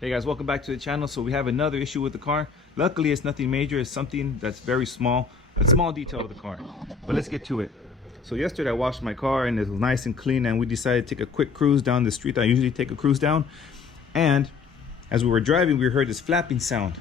Hey guys, welcome back to the channel. So we have another issue with the car. Luckily it's nothing major, it's something that's very small, a small detail of the car. But let's get to it. So yesterday I washed my car and it was nice and clean, and we decided to take a quick cruise down the street that I usually take a cruise down. And as we were driving, we heard this flapping sound.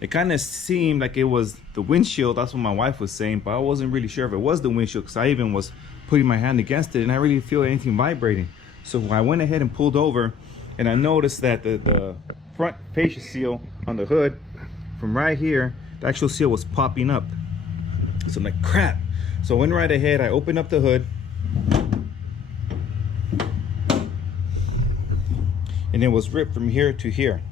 It kind of seemed like it was the windshield, that's what my wife was saying, but I wasn't really sure if it was the windshield because I even was putting my hand against it and I really didn't feel anything vibrating. So I went ahead and pulled over, and I noticed that the front fascia seal on the hood, from right here, the actual seal was popping up. So I'm like, crap. So I went right ahead, I opened up the hood, and it was ripped from here to here.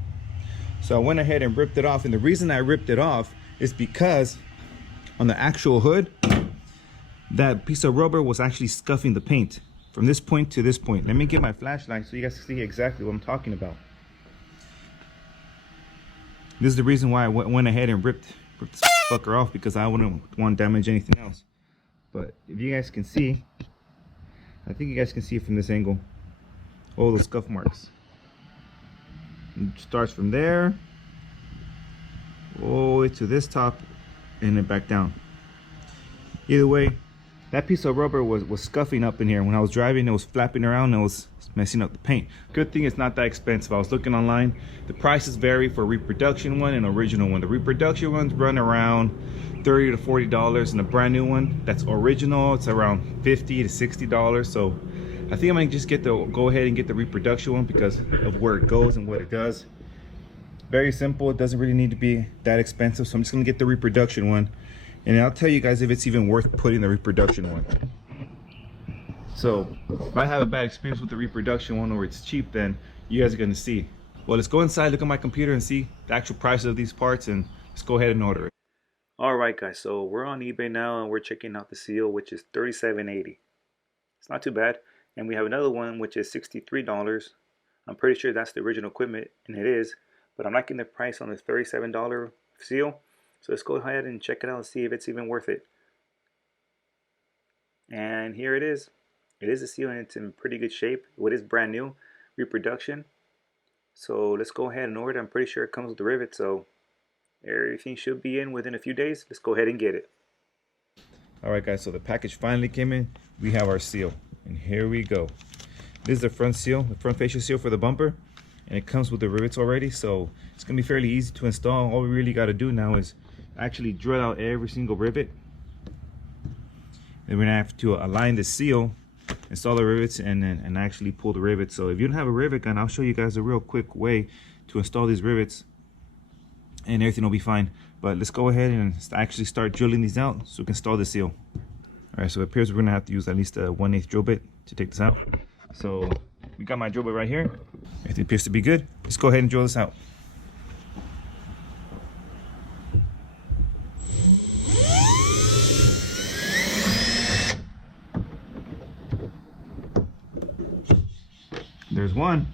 So I went ahead and ripped it off, and the reason I ripped it off is because on the actual hood, that piece of rubber was actually scuffing the paint from this point to this point. Let me get my flashlight so you guys can see exactly what I'm talking about. This is the reason why I went ahead and ripped this fucker off, because I wouldn't want to damage anything else. But if you guys can see, I think you guys can see it from this angle, all the scuff marks. It starts from there all the way to this top and then back down. Either way, that piece of rubber was scuffing up in here. When I was driving, it was flapping around and it was messing up the paint. Good thing it's not that expensive. I was looking online. The prices vary for reproduction one and original one. The reproduction ones run around $30 to $40, and the brand new one that's original, it's around $50 to $60. So I think I'm gonna just go ahead and get the reproduction one because of where it goes and what it does. Very simple. It doesn't really need to be that expensive. So I'm just gonna get the reproduction one, and I'll tell you guys if it's even worth putting the reproduction one. So if I have a bad experience with the reproduction one or it's cheap, then you guys are gonna see. Well, let's go inside, look at my computer and see the actual price of these parts, and let's go ahead and order it. All right guys, so we're on eBay now and we're checking out the seal, which is $37.80. It's not too bad. And we have another one which is $63. I'm pretty sure that's the original equipment, and it is, but I'm liking the price on the $37 seal. So let's go ahead and check it out and see if it's even worth it. And here it is. It is a seal and it's in pretty good shape. It is brand new, reproduction. So let's go ahead and order it. I'm pretty sure it comes with the rivet, so everything should be in within a few days. Let's go ahead and get it. Alright guys, so the package finally came in. We have our seal, and here we go. This is the front seal, the front fascia seal for the bumper, and it comes with the rivets already, so it's gonna be fairly easy to install. All we really got to do now is actually drill out every single rivet. Then we're gonna have to align the seal, install the rivets, and actually pull the rivets. So if you don't have a rivet gun, I'll show you guys a real quick way to install these rivets, and everything will be fine. But let's go ahead and actually start drilling these out so we can install the seal. All right, so it appears we're gonna have to use at least a 1/8 drill bit to take this out. So we got my drill bit right here. Everything appears to be good. Let's go ahead and drill this out. There's one.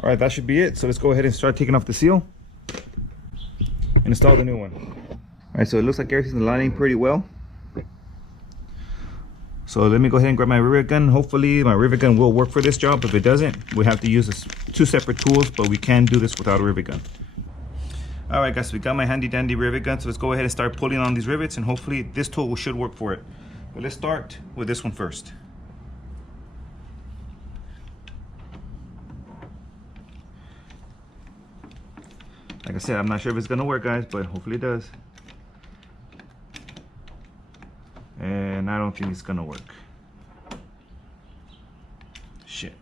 All right, that should be it. So let's go ahead and start taking off the seal and install the new one. All right, so it looks like everything's aligning pretty well. So let me go ahead and grab my rivet gun. Hopefully my rivet gun will work for this job. If it doesn't, we have to use two separate tools, but we can do this without a rivet gun. All right guys, so we got my handy dandy rivet gun. So let's go ahead and start pulling on these rivets, and hopefully this tool should work for it. But let's start with this one first. Like I said, I'm not sure if it's gonna work, guys, but hopefully it does. And I don't think it's gonna work. Shit.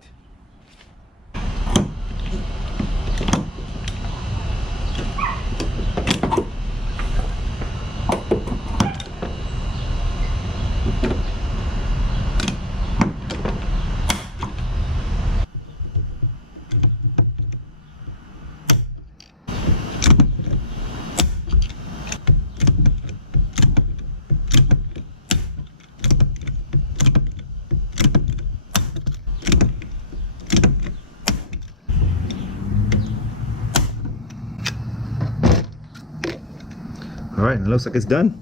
All right, it looks like it's done.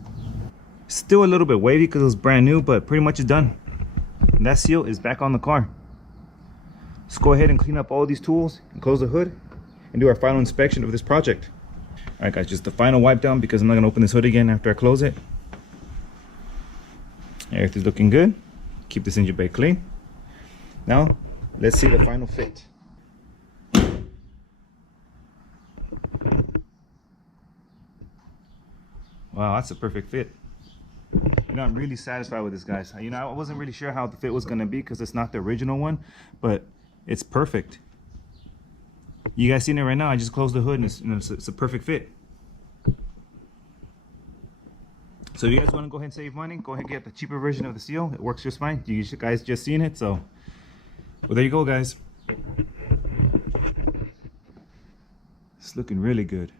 Still a little bit wavy because it was brand new, but pretty much it's done. And that seal is back on the car. Let's go ahead and clean up all these tools and close the hood and do our final inspection of this project. All right, guys, just the final wipe down because I'm not gonna open this hood again after I close it. Everything's looking good. Keep this engine bay clean. Now, let's see the final fit. Wow, that's a perfect fit. You know, I'm really satisfied with this, guys. You know, I wasn't really sure how the fit was gonna be because it's not the original one, but it's perfect. You guys seeing it right now? I just closed the hood and it's a perfect fit. So if you guys want to go ahead and save money, go ahead and get the cheaper version of the seal. It works just fine. You guys just seen it, so well, there you go, guys. It's looking really good.